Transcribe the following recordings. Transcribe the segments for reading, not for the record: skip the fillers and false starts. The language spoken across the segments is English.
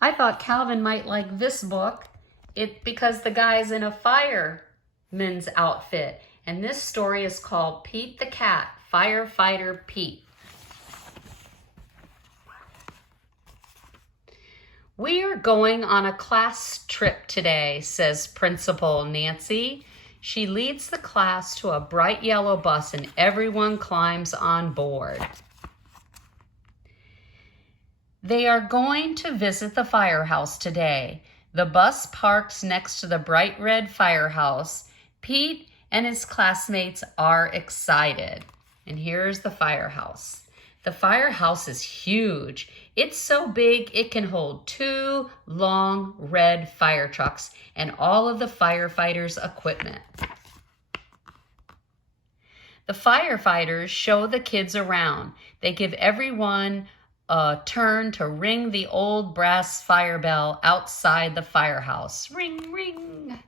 I thought Calvin might like this book because the guy's in a fireman's outfit. And this story is called Pete the Cat, Firefighter Pete. We are going on a class trip today, says Principal Nancy. She leads the class to a bright yellow bus and everyone climbs on board. They are going to visit the firehouse today. The bus parks next to the bright red firehouse. Pete and his classmates are excited. And here's the firehouse. The firehouse is huge. It's so big it can hold 2 long red fire trucks and all of the firefighters' equipment. The firefighters show the kids around. They give everyone a turn to ring the old brass fire bell outside the firehouse. Ring, ring.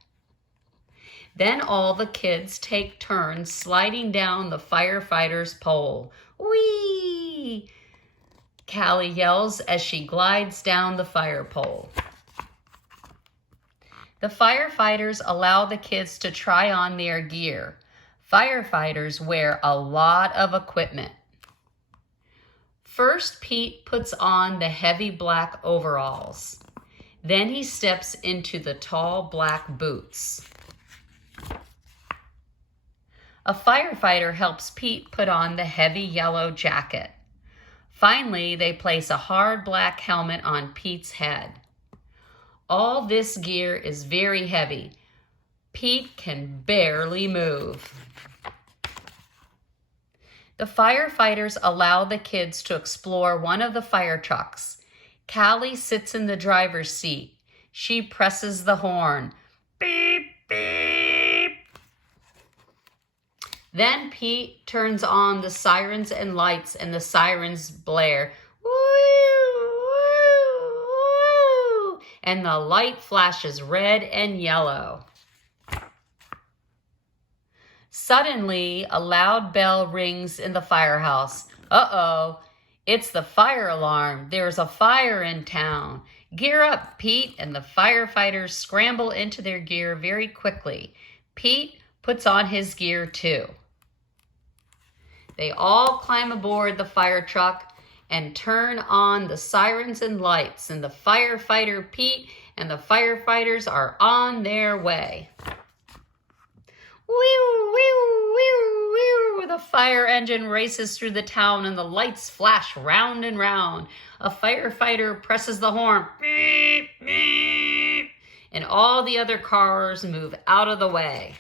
Then all the kids take turns sliding down the firefighter's pole. Whee! Callie yells as she glides down the fire pole. The firefighters allow the kids to try on their gear. Firefighters wear a lot of equipment. First, Pete puts on the heavy black overalls. Then he steps into the tall black boots. A firefighter helps Pete put on the heavy yellow jacket. Finally, they place a hard black helmet on Pete's head. All this gear is very heavy. Pete can barely move. The firefighters allow the kids to explore one of the fire trucks. Callie sits in the driver's seat. She presses the horn. Beep, beep. Then Pete turns on the sirens and lights, and the sirens blare. Woo, woo, woo. And the light flashes red and yellow. Suddenly, a loud bell rings in the firehouse. Uh-oh, it's the fire alarm. There's a fire in town. Gear up, Pete, and the firefighters scramble into their gear very quickly. Pete puts on his gear too. They all climb aboard the fire truck and turn on the sirens and lights, and the firefighter Pete and the firefighters are on their way. Whew, whew, whew, whew. The fire engine races through the town and the lights flash round and round. A firefighter presses the horn. Beep, beep. And all the other cars move out of the way.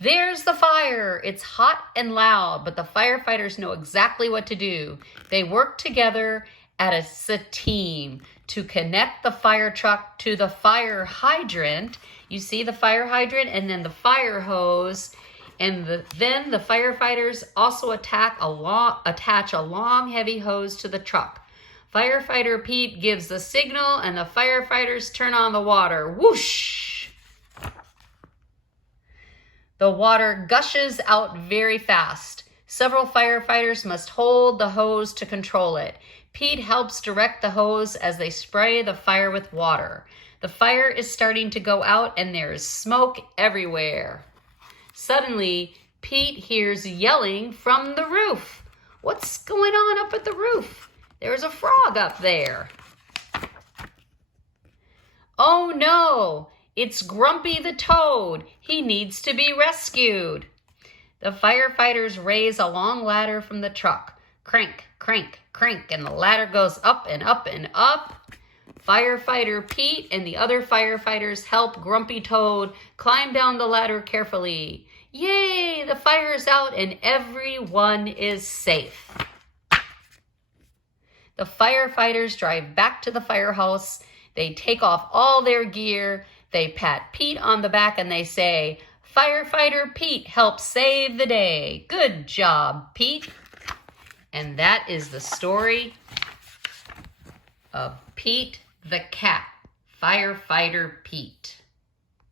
There's the fire. It's hot and loud, but the firefighters know exactly what to do. They work together as a team to connect the fire truck to the fire hydrant. You see the fire hydrant and then the fire hose. And then the firefighters also attach a long heavy hose to the truck. Firefighter Pete gives the signal and the firefighters turn on the water. Whoosh! The water gushes out very fast. Several firefighters must hold the hose to control it. Pete helps direct the hose as they spray the fire with water. The fire is starting to go out and there is smoke everywhere. Suddenly, Pete hears yelling from the roof. What's going on up at the roof? There's a frog up there. Oh no! It's Grumpy the Toad. He needs to be rescued. The firefighters raise a long ladder from the truck. Crank, crank, crank, and the ladder goes up and up and up. Firefighter Pete and the other firefighters help Grumpy Toad climb down the ladder carefully. Yay, the fire's out and everyone is safe. The firefighters drive back to the firehouse. They take off all their gear. They pat Pete on the back and they say, Firefighter Pete helped save the day. Good job, Pete. And that is the story of Pete the Cat, Firefighter Pete.